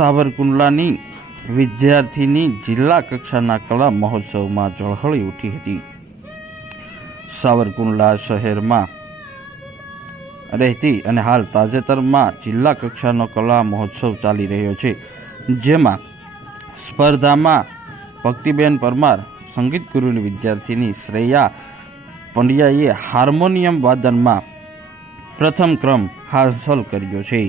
સાવરકુંડલાની વિદ્યાર્થીની જિલ્લા કક્ષાના કલા મહોત્સવમાં ઝળહળી ઉઠી હતી। સાવરકુંડલા શહેરમાં રહેતી અને હાલ તાજેતરમાં જિલ્લા કક્ષાનો કલા મહોત્સવ ચાલી રહ્યો છે, જેમાં સ્પર્ધામાં ભક્તિબેન પરમાર સંગીત ગુરુની વિદ્યાર્થીની શ્રેયા પંડ્યાએ હાર્મોનિયમ વાદનમાં પ્રથમ ક્રમ હાંસલ કર્યો છે।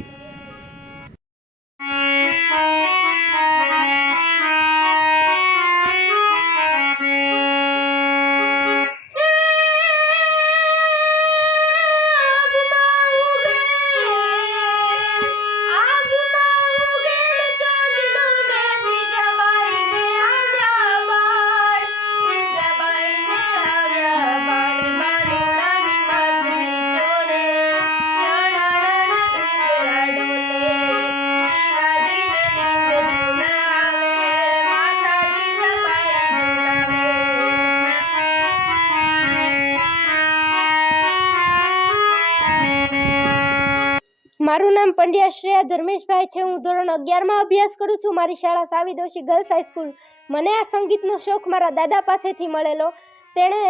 મારું નામ પંડ્યા શ્રેયા ધર્મેશભાઈ છે। હું ધોરણ 11માં અભ્યાસ કરું છું। મારી શાળા સાવી દોશી ગર્લ્સ હાઈસ્કૂલ। મને આ સંગીતનો શોખ મારા દાદા પાસેથી મળેલો। તેણે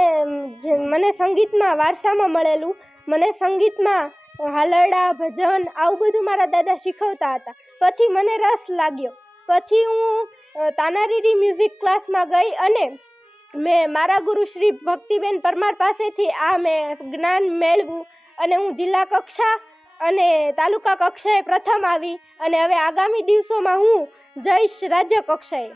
મને સંગીતમાં વારસામાં મળેલું। મને સંગીતમાં હાલરડા ભજન આવું બધું મારા દાદા શીખવતા હતા। પછી મને રસ લાગ્યો। પછી હું તાનારીરી મ્યુઝિક ક્લાસમાં ગઈ અને મેં મારા ગુરુ શ્રી ભક્તિબેન પરમાર પાસેથી આ મેં જ્ઞાન મેળવ્યું અને હું જિલ્લા કક્ષા અને તાલુકા કક્ષાએ પ્રથમ આવી અને હવે આગામી દિવસોમાં હું જઈશ રાજ્ય કક્ષાએ।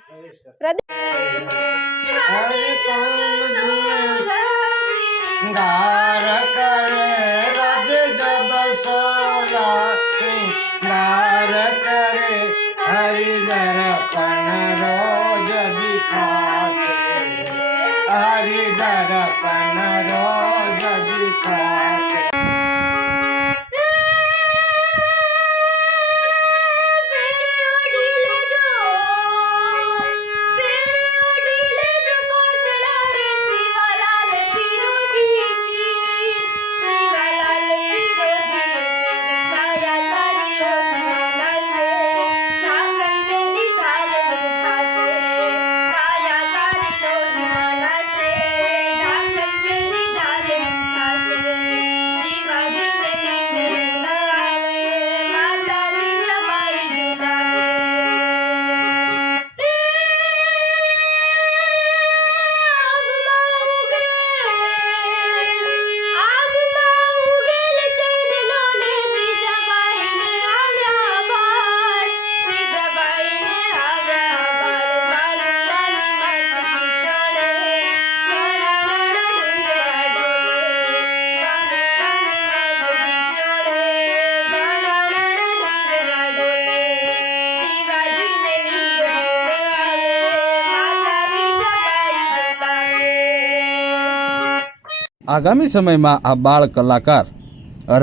આગામી સમયમાં આ બાળ કલાકાર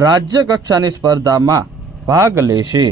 રાજ્ય કક્ષાની સ્પર્ધામાં ભાગ લેશે।